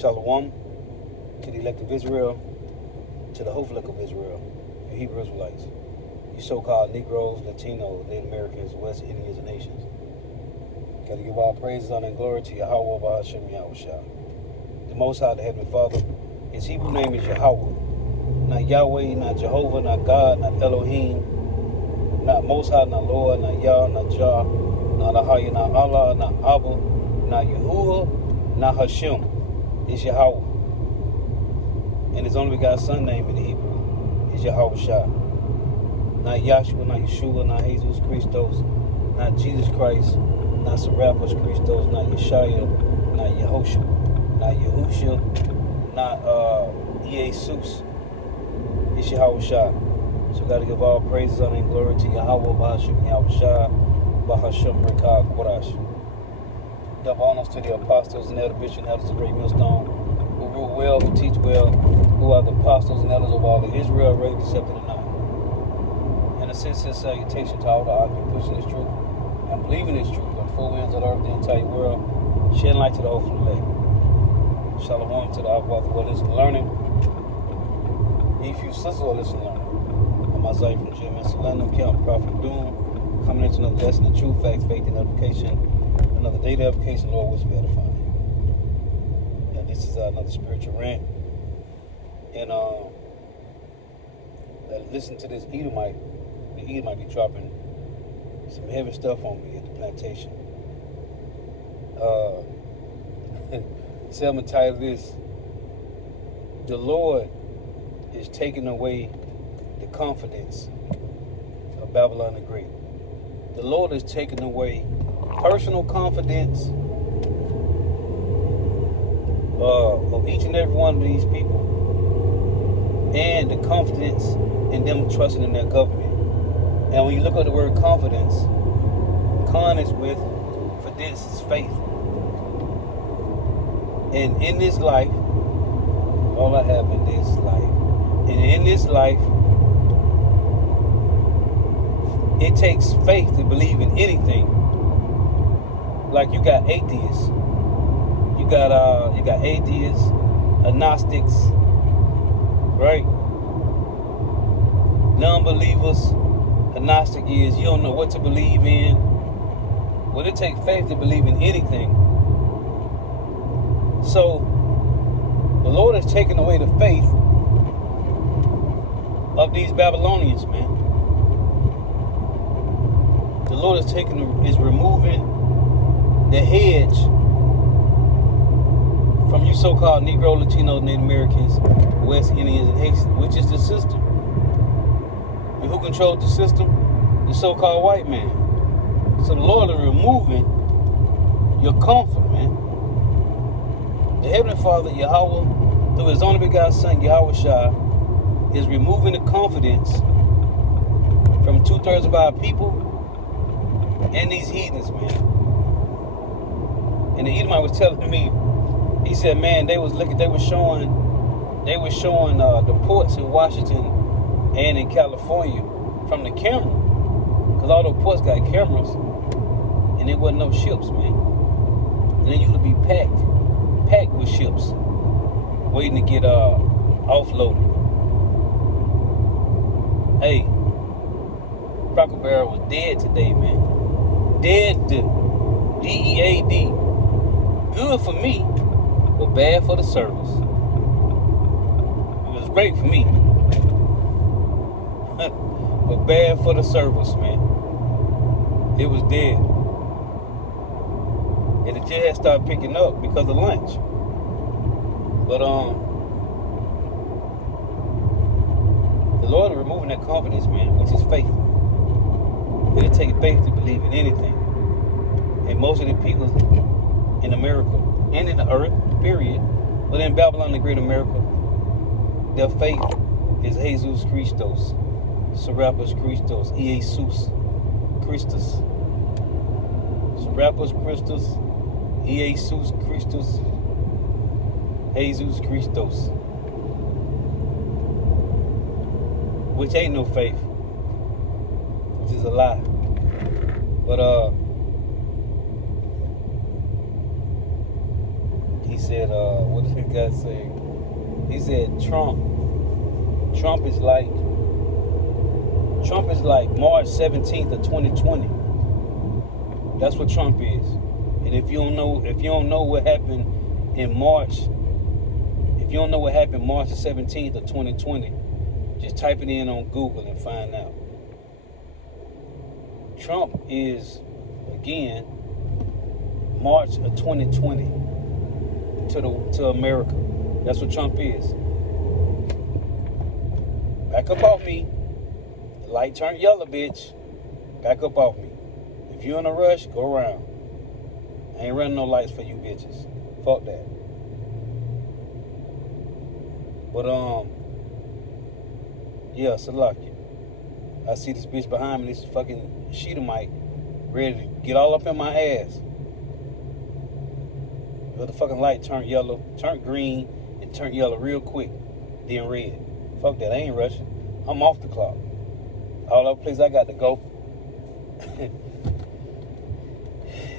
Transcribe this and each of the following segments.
Shalom to the elect of Israel, to the hopeful elect of Israel, you Hebrew Israelites, you so-called Negroes, Latinos, Native Americans, West Indians, and nations. Got to give all praises, honor, and glory to Yahweh, Bahashem, Yahushua. The Most High, the Heavenly Father. His Hebrew name is Yahweh. Not Yahweh, not Jehovah, not God, not Elohim, not Most High, not Lord, not Yah, not Jah, not Ahaya, not Allah, not Abba, not Yahuwah, not Hashem. It's Yahweh. And his only begotten Son name in the Hebrew is Yahushua. Not Yahshua, not Yeshua, not Jesus Christos, not Jesus Christ, not Serapis Christos, not Yeshaya, not Yehoshua, not Yahusha, not Jesus. It's Yahushua. So got to give all praises, honor, and glory to Yahweh, Bahashem, Yahushua, Bahashem, Rekah, Korash. Double honors to the apostles and elder bishops and elders of Great Millstone, who rule well, who teach well, who are the apostles and elders of all of Israel, ready to accept it or not. And a sincere salutation to all the others pushing this truth and believing this truth on four winds of the earth, the entire world, shedding light to the hopeful elect. Shalom to the Abba who are listening learning. If you sisters are listening learning. I'm Isaiah from GMS Solano, Count Prophet Doom, coming into another lesson of truth, facts, faith, and edification. Another data application, Lord, which we edifying. And this is another spiritual rant. And listen to this Edomite. The Edomite be dropping some heavy stuff on me at the plantation. So I'm gonna title this: the Lord is taking away the confidence of Babylon the Great. The Lord is taking away personal confidence of each and every one of these people, and the confidence in them trusting in their government. And when you look at the word confidence, con is with, for this is faith. And in this life, all I have in this life, and in this life, it takes faith to believe in anything. Like you got atheists, you got atheists, agnostics, right? Non-believers. Agnostic is you don't know what to believe in. Well, it takes faith to believe in anything. So the Lord is taking away the faith of these Babylonians, man. The Lord is removing the hedge from you so-called Negro, Latino, Native Americans, West Indians, and Haitians, which is the system. And who controls the system? The so-called white man. So the Lord is removing your comfort, man. The Heavenly Father, Yahweh, through His only begotten Son, Yahushua, is removing the confidence from 2/3 of our people and these heathens, man. And the Edomite was telling me, he said, man, they were showing the ports in Washington and in California from the camera, because all those ports got cameras, and there wasn't no ships, man. And they used to be packed with ships, waiting to get offloaded. Hey, Cracker Barrel was dead today, man. Dead, D-E-A-D. Good for me, but bad for the service. It was great for me, but bad for the service, man. It was dead. And the jet had started picking up because of lunch. But the Lord is removing that confidence, man, which is faith. And it takes faith to believe in anything. And most of the people in America and in the earth, period, but in Babylon, the Great America, their faith is Jesus Christos, Serapis Christos, Jesus Christus, Serapis Christus, Jesus Christus, Jesus Christos, which ain't no faith, which is a lie. But he said, what did the guy say? He said Trump is like March 17th of 2020. That's what Trump is. And if you don't know what happened in March, if you don't know what happened March the 17th of 2020, just type it in on Google and find out. Trump is, again, March of 2020 to America. That's what Trump is. Back up off me. The light turned yellow, bitch. Back up off me. If you're in a rush, go around. I ain't running no lights for you bitches. Fuck that. But yeah, Salaki. I see this bitch behind me, this fucking Sheetamite, ready to get all up in my ass. But the fucking light turned yellow, turned green, and turned yellow real quick, then red. Fuck that, I ain't rushing. I'm off the clock. All the place I got to go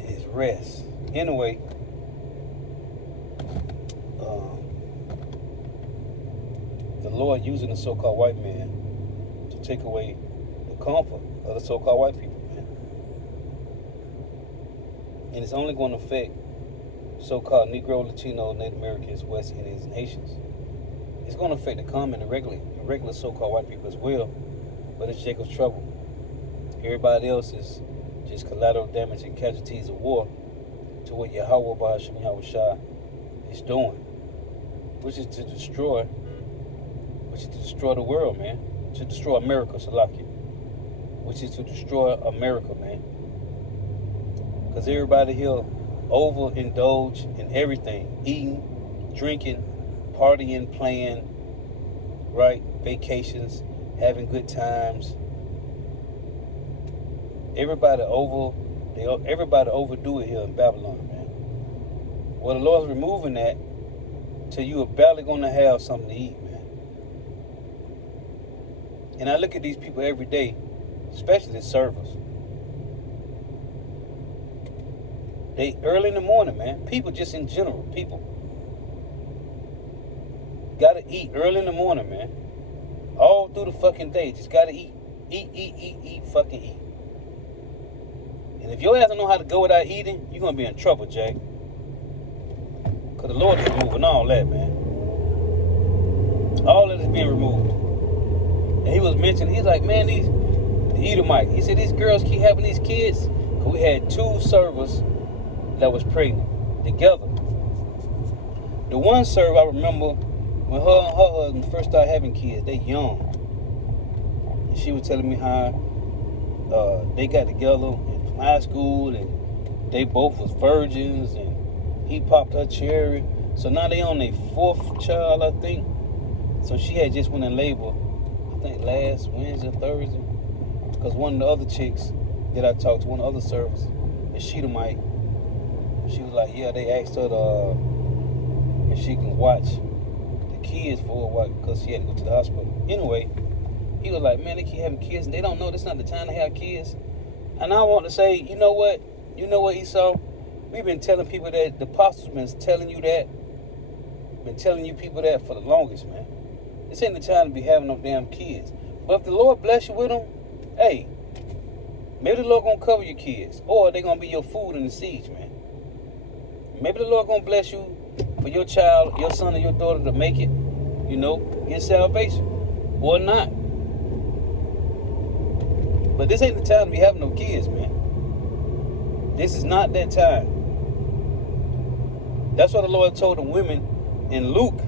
is rest. Anyway, the Lord using the so-called white man to take away the comfort of the so-called white people, man. And it's only going to affect so-called Negro, Latino, Native Americans, West Indians, and Haitians. It's going to affect the common and regular so-called white people as well, but it's Jacob's trouble. Everybody else is just collateral damage and casualties of war to what Yahweh Bahasham Yahushua is doing, which is to destroy the world, man. To destroy America, Salakia. Which is to destroy America, man. Because everybody here overindulge in everything. Eating, drinking, partying, playing, right? Vacations, having good times. Everybody overdo it here in Babylon, man. Well, the Lord's removing that till you are barely going to have something to eat, man. And I look at these people every day, especially the servers. They early in the morning, man. People just in general, people gotta eat early in the morning, man. All through the fucking day, just gotta eat, fucking eat. And if your ass don't know how to go without eating, you're gonna be in trouble, Jack. Cause the Lord is removing all that, man. All of it is being removed. And he was mentioning, he's like, man, the Edomite. He said these girls keep having these kids. Cause we had 2 servers that was pregnant together. The one server, I remember when her and her husband first started having kids, they young. And she was telling me how they got together from high school and they both was virgins and he popped her cherry. So now they on their 4th child, I think. So she had just went in labor, I think last Wednesday or Thursday. Because one of the other chicks that I talked to, one of the other servers, the Sheetamite, she was like, yeah, they asked her if she can watch the kids for a while because she had to go to the hospital. Anyway, he was like, man, they keep having kids and they don't know this not the time to have kids. And I want to say, you know what, Esau? We've been telling people that, the apostles been telling you that, been telling you people that for the longest, man. This ain't the time to be having no damn kids. But if the Lord bless you with them, hey, maybe the Lord gonna cover your kids, or they gonna be your food in the siege, man. Maybe the Lord gonna bless you for your child, your son or your daughter to make it, get salvation, or not. But this ain't the time to be having no kids, man. This is not that time. That's what the Lord told the women in Luke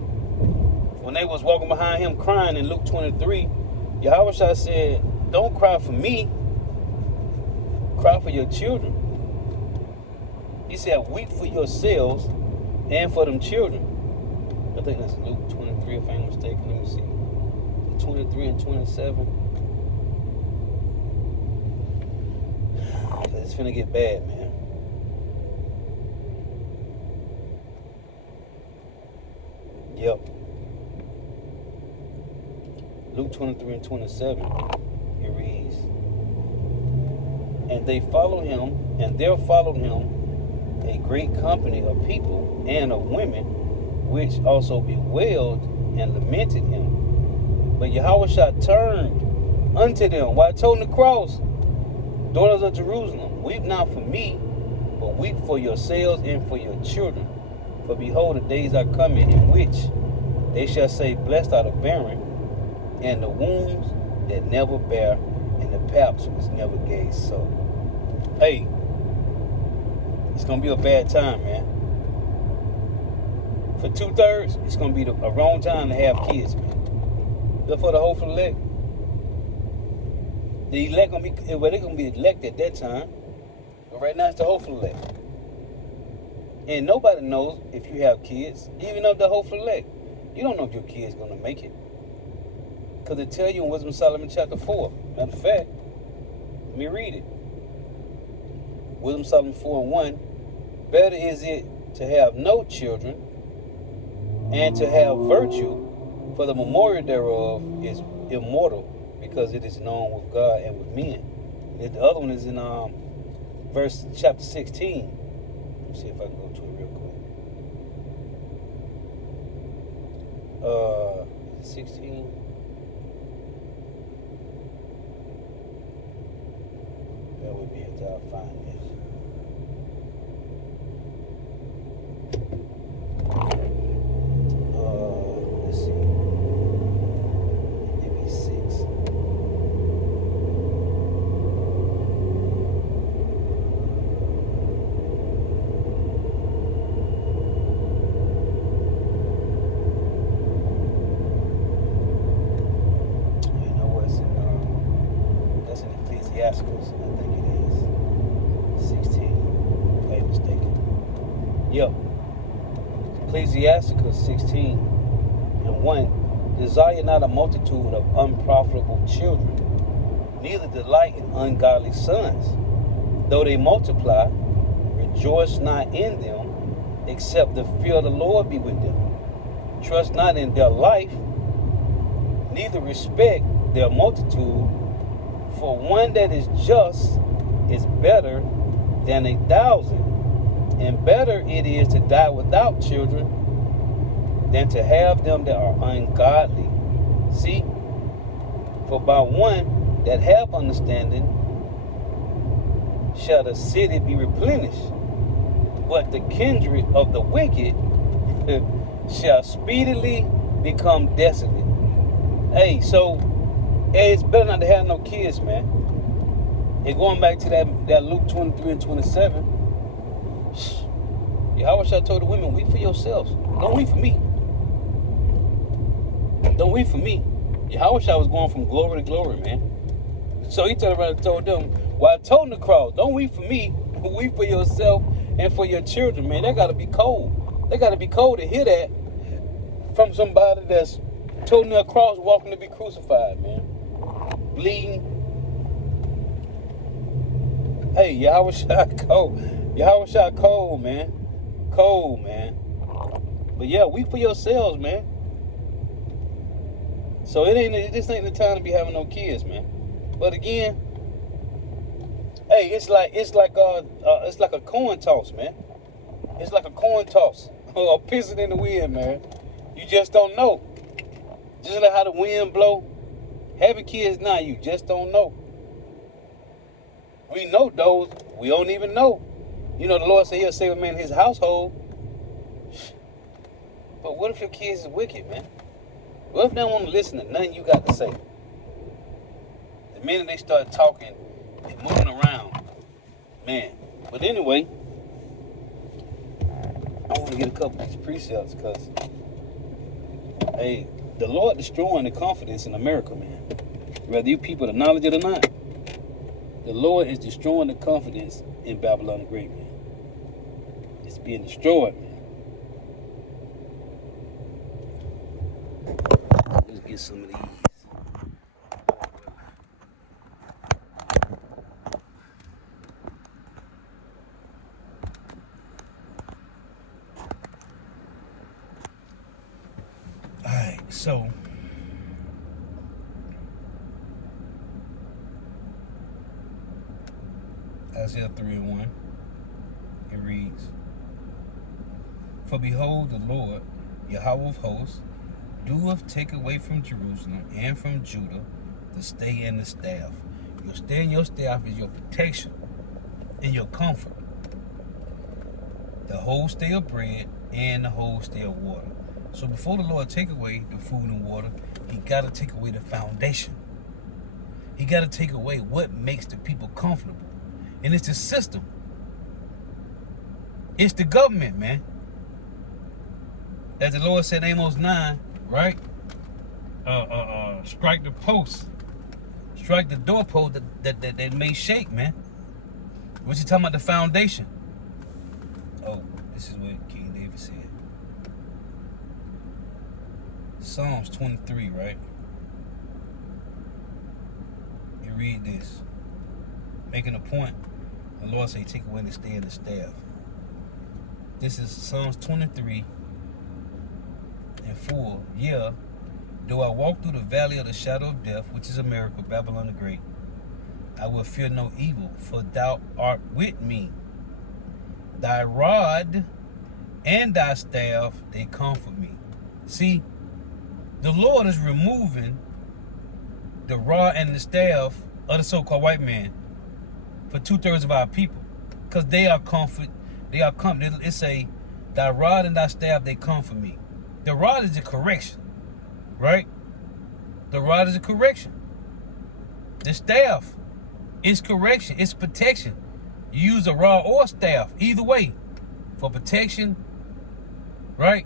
when they was walking behind him crying in Luke 23. Yahushua said, don't cry for me, cry for your children. He said, weep for yourselves and for them children. I think that's Luke 23, if I ain't mistaken. Let me see. 23 and 27. It's finna get bad, man. Yep. Luke 23 and 27. It reads, and there followed him a great company of people and of women, which also bewailed and lamented him. But Yahushua turned unto them while toting the cross, daughters of Jerusalem, weep not for me, but weep for yourselves and for your children. For behold, the days are coming in which they shall say, blessed are the barren, and the wombs that never bear, and the paps which never gave so. Hey, it's going to be a bad time, man. For 2/3, it's going to be a wrong time to have kids, man. But for the hopeful elect, the elect going to be, well, they're going to be elected at that time. But right now, it's the hopeful elect. And nobody knows if you have kids, even of the hopeful elect. You don't know if your kid's going to make it. Because it tell you in Wisdom of Solomon chapter 4. Matter of fact, let me read it. Wisdom of Solomon 4:1. Better is it to have no children and to have virtue, for the memorial thereof is immortal, because it is known with God and with men. And the other one is in chapter 16. Let me see if I can go to it real quick. 16. Bear with me until I find this. Let's see. Maybe 6. Ecclesiasticus, I think it is 16, if I'm mistaken. Yep. Ecclesiasticus 16:1. Desire not a multitude of unprofitable children, neither delight in ungodly sons. Though they multiply, rejoice not in them, except the fear of the Lord be with them. Trust not in their life, neither respect their multitude. For one that is just is better than 1,000, and better it is to die without children than to have them that are ungodly. See, for by one that have understanding shall the city be replenished, but the kindred of the wicked shall speedily become desolate. Hey, so it's better not to have no kids, man. And going back to that Luke 23:27, Yahushua told the women, weep for yourselves. Don't weep for me. Don't weep for me. Yahushua was going from glory to glory, man. So he turned around and told them, while toting the cross, don't weep for me, weep for yourself and for your children, man. That got to be cold. They got to be cold to hear that from somebody that's toting their cross, walking to be crucified, man. Bleeding. Hey, Yahushua cold. Yahushua cold, man. Cold, man. But yeah, weep for yourselves, man. So this ain't the time to be having no kids, man. But again, hey, it's like a coin toss, man. It's like a coin toss or pissing in the wind, man. You just don't know. Just like how the wind blow. Having kids now, you just don't know. We know those. We don't even know. You know, the Lord said he'll save a man in his household. But what if your kids is wicked, man? What if they don't want to listen to nothing you got to say? The minute they start talking and moving around, man. But anyway, I want to get a couple of these precepts because, hey, the Lord destroying the confidence in America, man. Whether you people acknowledge it or not, the Lord is destroying the confidence in Babylon the Great, man. It's being destroyed, man. Let's get some of these. Alright, so Isaiah 3:1. It reads, "For behold, the Lord, Yahweh of hosts, doeth take away from Jerusalem and from Judah the stay and the staff." Your stay and your staff is your protection and your comfort. The whole stay of bread and the whole stay of water. So before the Lord take away the food and water, he got to take away the foundation. He got to take away what makes the people comfortable. And it's the system. It's the government, man. As the Lord said in Amos 9, right? Strike the post. Strike the doorpost that may shake, man. What you talking about, the foundation? Oh, this is what King David said. Psalms 23, right? You read this. Making a point. The Lord say, take away the stay and the staff. This is Psalms 23 and 4. Yeah, though I walk through the valley of the shadow of death, which is America, Babylon the Great, I will fear no evil, for thou art with me. Thy rod and thy staff, they comfort me. See, the Lord is removing the rod and the staff of the so-called white man for 2/3 of our people, because they are comfort. They are comfort. It say, thy rod and thy staff, they comfort me. The rod is a correction, right? The rod is a correction. The staff is correction. It's protection. You use a rod or staff, either way, for protection, right?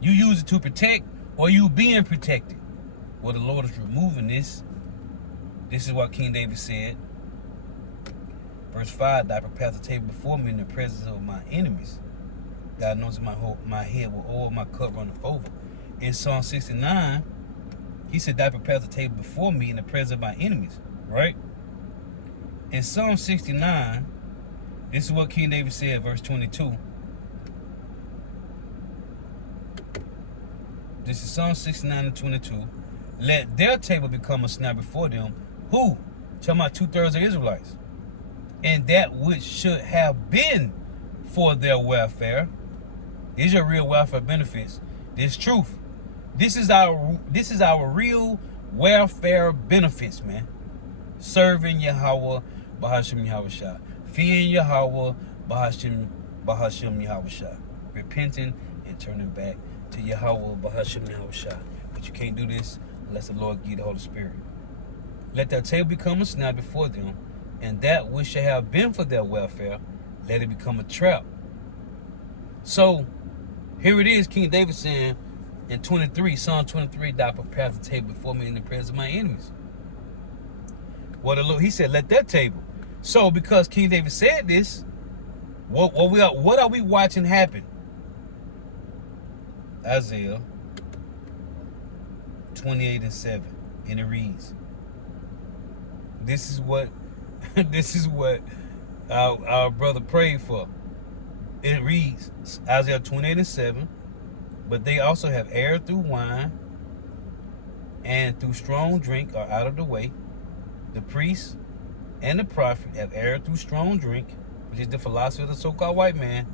You use it to protect, or you being protected. Well, the Lord is removing this. This is what King David said. Verse 5, thou preparest a table before me in the presence of my enemies. Thou anointest my head with oil, my cup runneth over. In Psalm 69, he said, thou preparest a table before me in the presence of my enemies, right? In Psalm 69, this is what King David said, verse 22. This is Psalm 69 and 22. Let their table become a snare before them. Who? Talking about 2/3 of Israelites. And that which should have been for their welfare. These are real welfare benefits. This truth. This is our real welfare benefits, man. Serving Yahweh, Bahashim Yahushua. Fearing Yahweh, Bahashim Yahushua. Repenting and turning back to Yahweh, Bahashim Yahushua. But you can't do this unless the Lord give you the Holy Spirit. Let their table become a snare before them, and that which shall have been for their welfare, let it become a trap. So, here it is, King David saying in 23, Psalm 23, thou preparest the table before me in the presence of my enemies. Well, the Lord, he said, let that table. So, because King David said this, what are we watching happen? Isaiah 28 and 7, and it reads, this is what our brother prayed for. It reads, Isaiah 28 and 7, but they also have erred through wine and through strong drink are out of the way. The priest and the prophet have erred through strong drink, which is the philosophy of the so-called white man.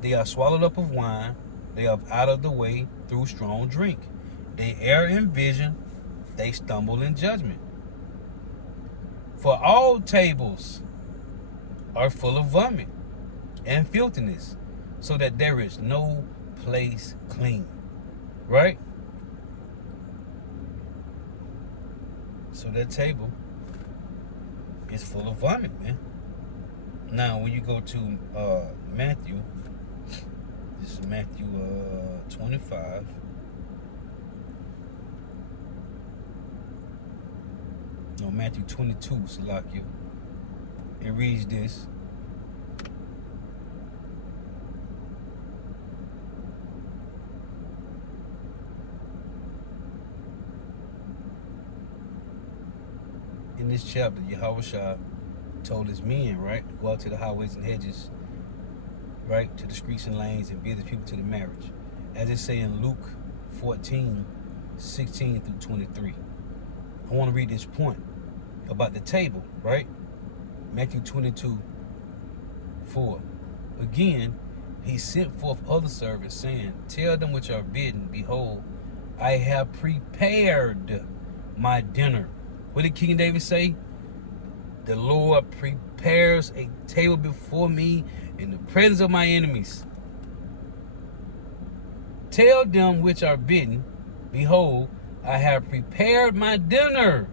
They are swallowed up of wine. They are out of the way through strong drink. They err in vision. They stumble in judgment. For all tables are full of vomit and filthiness, so that there is no place clean. Right? So that table is full of vomit, man. Now, when you go to Matthew, this is Matthew 25. No, Matthew 22, Salakia. It reads this. In this chapter, Yahushua told his men, right, to go out to the highways and hedges, right, to the streets and lanes, and bid the people to the marriage. As it say in Luke 14, 16 through 23. I want to read this point about the table, right? Matthew 22, 4. Again, he sent forth other servants, saying, tell them which are bidden, behold, I have prepared my dinner. What did King David say? The Lord prepares a table before me in the presence of my enemies. Tell them which are bidden, behold, I have prepared my dinner.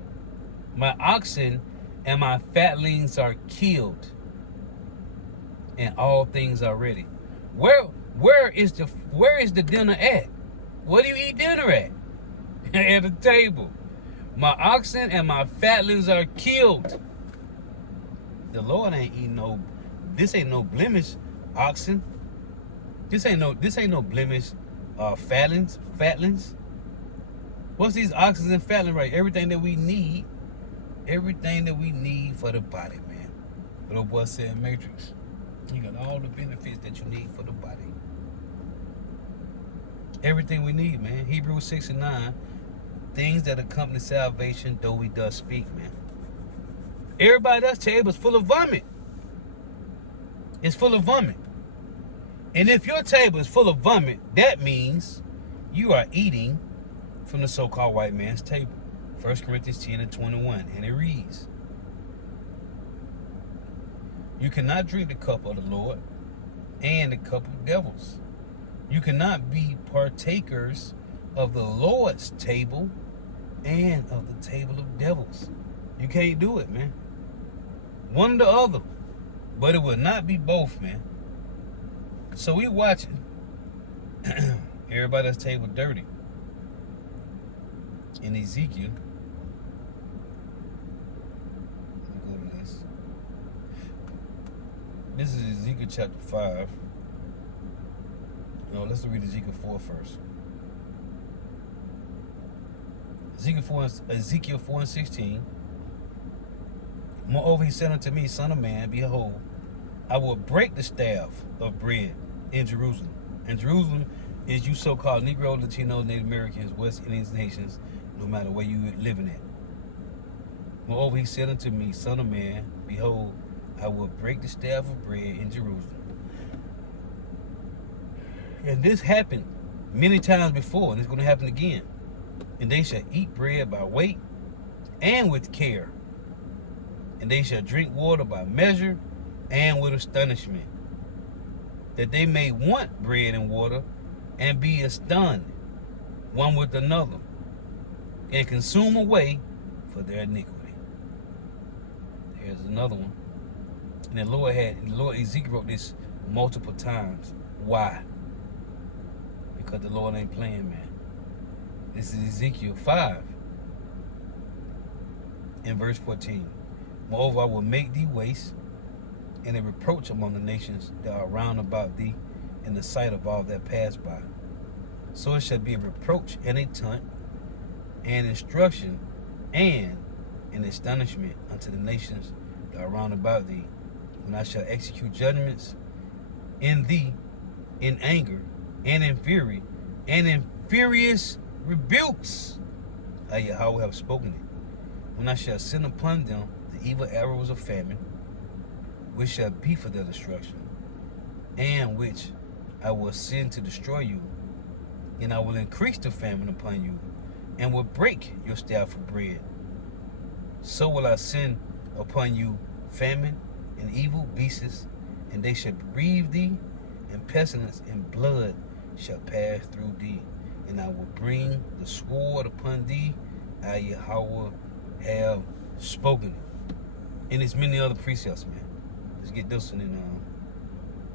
My oxen and my fatlings are killed, and all things are ready. Where is the dinner at? Where do you eat dinner at? At the table. My oxen and my fatlings are killed. The Lord ain't eating no. This ain't no blemish oxen. This ain't no blemish fatlings. What's these oxen and fatlings, right? Everything that we need for the body, man. What old boy said, Matrix. You got all the benefits that you need for the body. Everything we need, man. Hebrews 6 and 9. Things that accompany salvation, though we does speak, man. Everybody else's table is full of vomit. It's full of vomit. And if your table is full of vomit, that means you are eating from the so-called white man's table. 1 Corinthians 10 and 21. And it reads, you cannot drink the cup of the Lord and the cup of devils. You cannot be partakers of the Lord's table and of the table of devils. You can't do it, man. One or the other. But it will not be both, man. So we watching everybody's table dirty. In Ezekiel, let me go to this. This is Ezekiel chapter 5. No, let's read Ezekiel 4 first. Ezekiel 4 and 16. Moreover, he said unto me, Son of man, behold, I will break the staff of bread in Jerusalem. And Jerusalem is you so-called Negro, Latino, Native Americans, West Indian nations, no matter where you living at. Moreover, he said unto me, Son of man, behold, I will break the staff of bread in Jerusalem. And this happened many times before, and it's going to happen again. And they shall eat bread by weight and with care. And they shall drink water by measure and with astonishment, that they may want bread and water and be astonished one with another and consume away for their iniquity. Here's another one. And the Lord Ezekiel wrote this multiple times. Why? Because the Lord ain't playing, man. This is Ezekiel 5 in verse 14. Moreover, I will make thee waste and a reproach among the nations that are round about thee in the sight of all that pass by. So it shall be a reproach and a taunt and instruction and an astonishment unto the nations that are round about thee, when I shall execute judgments in thee in anger and in fury and in furious rebukes. I Yahweh have spoken it. When I shall send upon them the evil arrows of famine, which shall be for their destruction, and which I will send to destroy you, and I will increase the famine upon you, and will break your staff of bread. So will I send upon you famine and evil beasts, and they shall bereave thee, and pestilence and blood shall pass through thee. And I will bring the sword upon thee. I Yahweh have spoken it. And there's many other precepts, man. Let's get this one in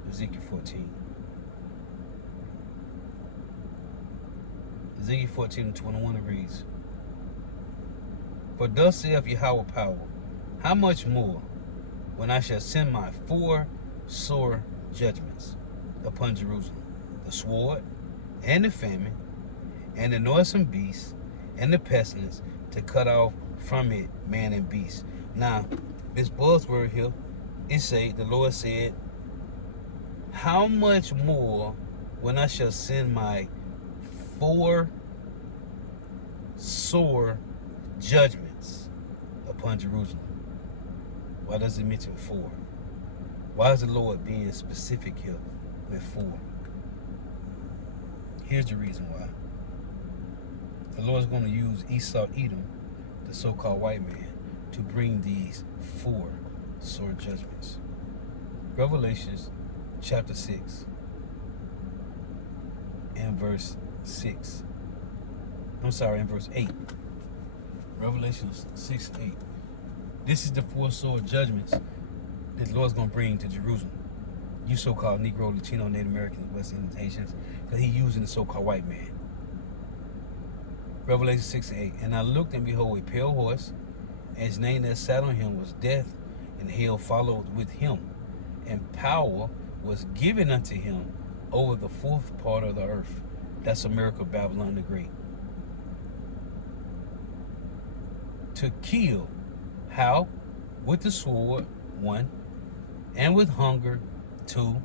Ezekiel 14. Ezekiel 14 and 21, it reads, For thus saith Yahweh power, how much more when I shall send my 4 sore judgments upon Jerusalem, the sword, and the famine, and the noisome beast, and the pestilence, to cut off from it man and beast. Now, this buzzword here, it say, the Lord said, how much more when I shall send my 4 sore judgments upon Jerusalem? Why does it mention 4? Why is the Lord being specific here with 4? Here's the reason why. The Lord is going to use Esau, Edom, the so-called white man, to bring these 4 sword judgments. Revelations chapter 6 and verse 6. In verse 8. Revelations 6:8. This is the 4 sword judgments that the Lord's going to bring to Jerusalem. You so-called Negro, Latino, Native Americans, West Indian Haitians, because he's using the so-called white man. Revelation 6:8. And I looked, and behold, a pale horse, and his name that sat on him was Death, and hell followed with him. And power was given unto him over the 4th part of the earth. That's America, Babylon the Great. To kill. How? With the sword, 1, and with hunger, 2,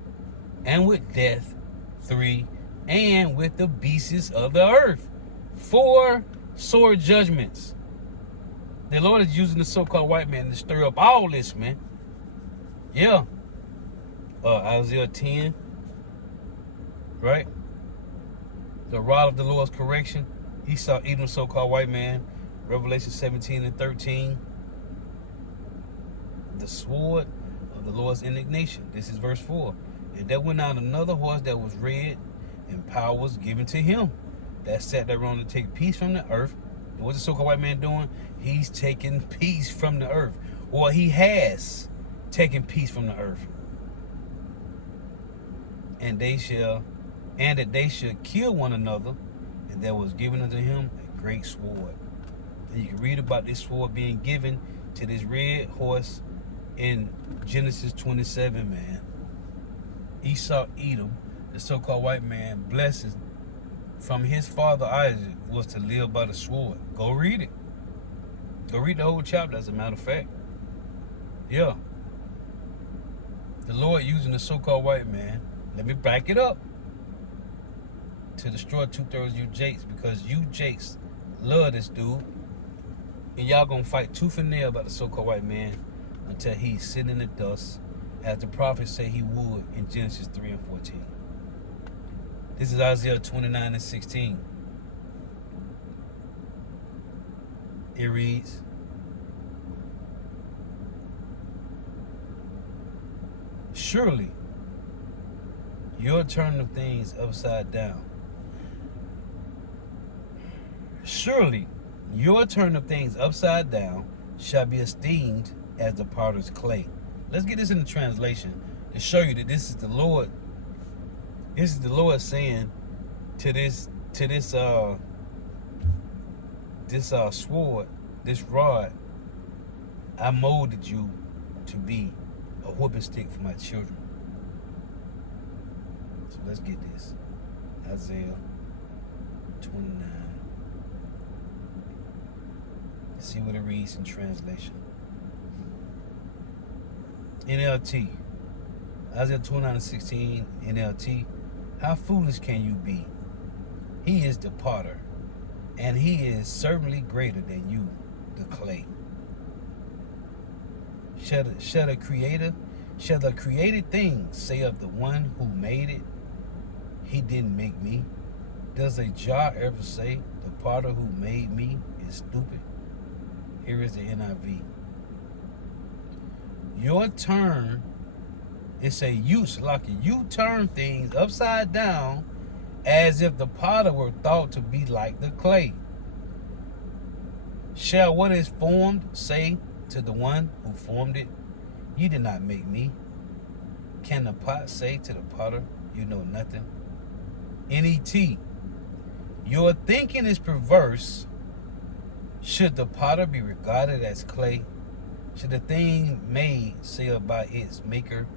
and with death, 3, and with the beasts of the earth. 4 sword judgments. The Lord is using the so-called white man to stir up all this, man. Yeah. Isaiah 10, right? The rod of the Lord's correction. Esau, Edom, so-called white man. Revelation 17 and 13. The sword of the Lord's indignation. This is verse 4. And there went out another horse that was red, and power was given to him that sat thereon to take peace from the earth. And what's the so-called white man doing? He's taking peace from the earth. Or he has taken peace from the earth. And that they should kill one another, and there was given unto him a great sword. And you can read about this sword being given to this red horse in Genesis 27, man. Esau, Edom, the so-called white man, blessed from his father Isaac was to live by the sword. Go read it. Go read the whole chapter, as a matter of fact. Yeah. The Lord using the so-called white man, let me back it up, to destroy 2/3 of you Jakes, because you Jakes love this dude. And y'all gonna fight tooth and nail about the so-called white man until he's sitting in the dust, as the prophets say he would in Genesis 3 and 14. This is Isaiah 29 and 16. It reads, surely you're turning things upside down. Surely your turn of things upside down shall be esteemed as the potter's clay. Let's get this in the translation to show you that this is the Lord. This is the Lord saying to this sword, this rod, I molded you to be a whooping stick for my children. So let's get this. Isaiah 29. Let's see what it reads in translation. NLT. Isaiah 29 and 16, NLT. How foolish can you be? He is the potter, and he is certainly greater than you, the clay. Shall the created thing say of the one who made it, he didn't make me? Does a jar ever say, the potter who made me is stupid? Here is the NIV. Your turn, it's a use, like you turn things upside down as if the potter were thought to be like the clay. Shall what is formed say to the one who formed it, you did not make me? Can the pot say to the potter, you know nothing? NET. Your thinking is perverse. Should the potter be regarded as clay? Should the thing made say about its maker,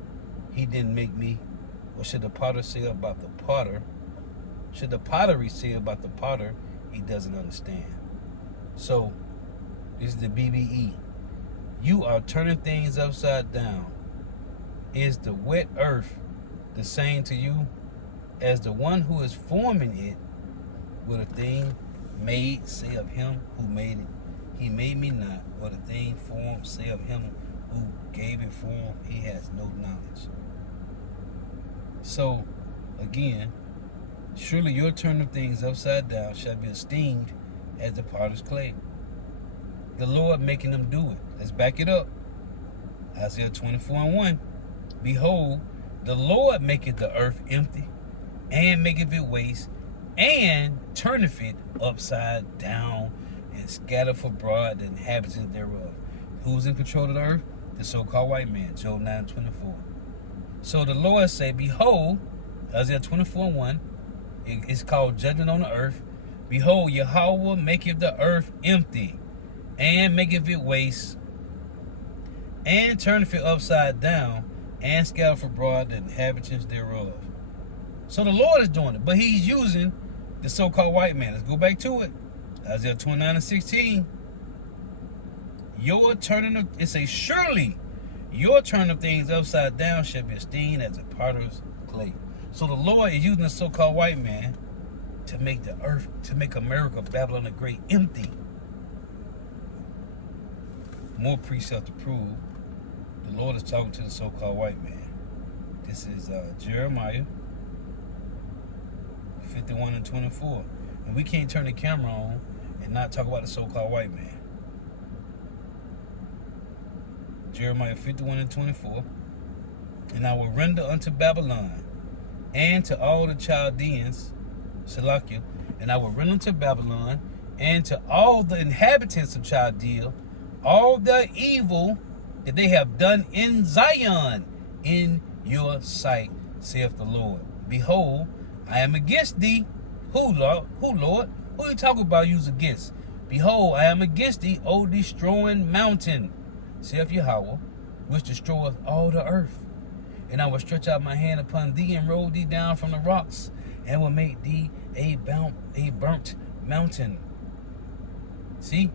he didn't make me? Or should the potter say about the potter? Should the pottery say about the potter, he doesn't understand? So, this is the BBE. You are turning things upside down. Is the wet earth the same to you as the one who is forming it? Will the thing made say of him who made it, he made me not? Or the thing formed say of him who gave it form, he has no knowledge. So, again, surely your turn of things upside down shall be esteemed as the potter's clay. The Lord making them do it. Let's back it up. Isaiah 24:1. Behold, the Lord maketh the earth empty, and maketh it waste, and turneth it upside down, and scattereth abroad the inhabitants thereof. Who's in control of the earth? The so-called white man, Job 9:24. So the Lord say, behold, Isaiah 24:1, it's called judgment on the earth. Behold, Yahweh maketh the earth empty, and maketh it waste, and turneth it upside down, and scattereth abroad the inhabitants thereof. So the Lord is doing it, but he's using the so-called white man. Let's go back to it. Isaiah 29:16. It says, surely your turn of things upside down shall be esteemed as a potter's clay. So the Lord is using the so-called white man to make the earth, to make America, Babylon the Great, empty. More precept to prove the Lord is talking to the so-called white man. This is Jeremiah 51:24. And we can't turn the camera on and not talk about the so-called white man. Jeremiah 51:24. And I will render unto Babylon and to all the Chaldeans, Salakia, and I will render unto Babylon and to all the inhabitants of Chaldea all the evil that they have done in Zion in your sight, saith the Lord. Behold, I am against thee. Who, Lord? Who, Lord? Who you talking about you's against? Behold, I am against thee, O destroying mountain, saith Yahweh, which destroyeth all the earth. And I will stretch out my hand upon thee and roll thee down from the rocks, and will make thee a burnt mountain. See?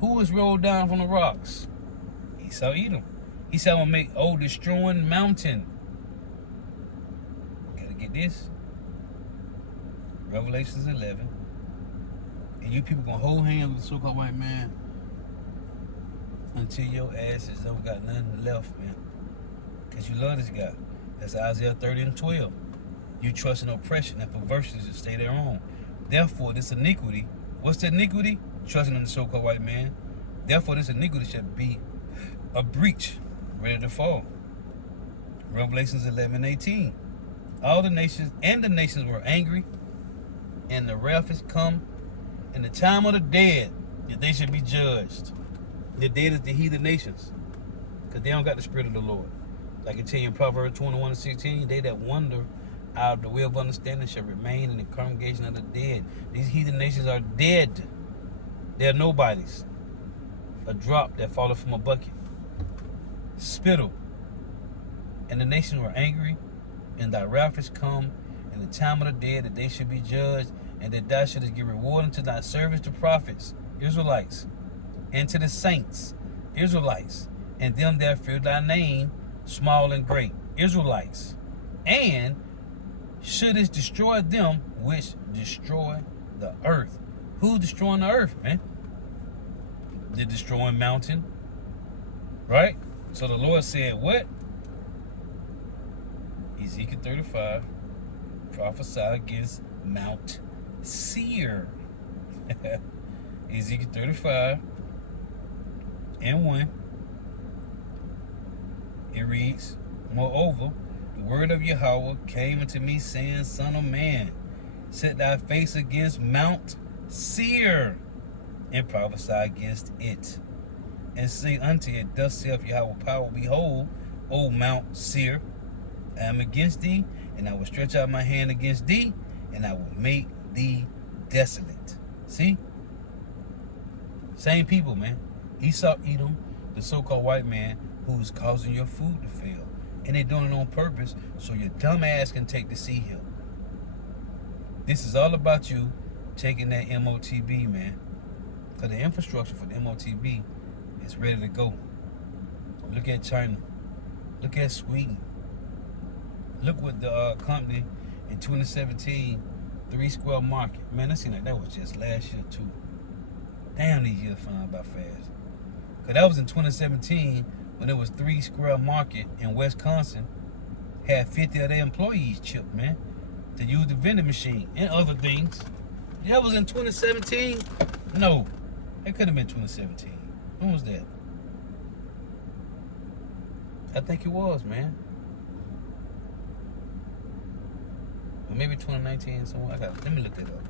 Who was rolled down from the rocks? Esau Edom. He said, I will make destroying mountain. Gotta get this. Revelations 11. And you people gonna hold hands with the so-called white man until your asses don't got nothing left, man. Because you love this guy. That's Isaiah 30:12. You trust in oppression and perversions to stay their own. Therefore, this iniquity, what's the iniquity? Trusting in the so-called white man. Therefore, this iniquity should be a breach, ready to fall. Revelations 11:18. All the nations were angry, and the wrath is come, and the time of the dead, that they should be judged. The dead is the heathen nations, because they don't got the spirit of the Lord. Like I tell you in Proverbs 21:16, they that wander out of the way of understanding shall remain in the congregation of the dead. These heathen nations are dead. They're nobodies. A drop that falleth from a bucket. Spittle. And the nations were angry, and thy wrath is come, and the time of the dead, that they should be judged, and that thou shouldest give reward unto thy servants, the prophets, Israelites, and to the saints, Israelites, and them that fear thy name, small and great, Israelites, and shouldest destroy them which destroy the earth. Who's destroying the earth, man? The destroying mountain, right? So the Lord said, what? Ezekiel 35, prophesy against Mount Seir. Ezekiel 35:1. It reads, moreover, the word of Yahweh came unto me, saying, Son of man, set thy face against Mount Seir, and prophesy against it, and say unto it, thus saith Yahweh power, behold, O Mount Seir, I am against thee, and I will stretch out my hand against thee, and I will make thee desolate. See? Same people, man. Esau Edom, the so-called white man, who's causing your food to fail. And they're doing it on purpose, so your dumb ass can take the sea hill. This is all about you taking that MOTB, man. Because the infrastructure for the MOTB is ready to go. Look at China. Look at Sweden. Look what the company in 2017, 3 Square Market. Man, that seemed like that was just last year too. Damn, these years flying by fast. Because that was in 2017 when it was 3 Square Market in Wisconsin had 50 of their employees chipped, man, to use the vending machine and other things. That was in 2017? No, it couldn't have been 2017. When was that? I think it was, man. Or maybe 2019 somewhere. Let me look that up.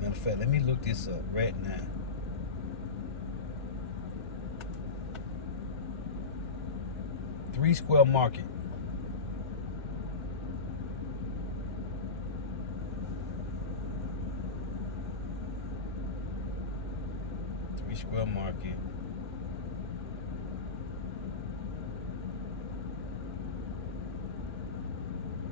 Matter of fact, let me look this up right now. Three Square Market. Square Market.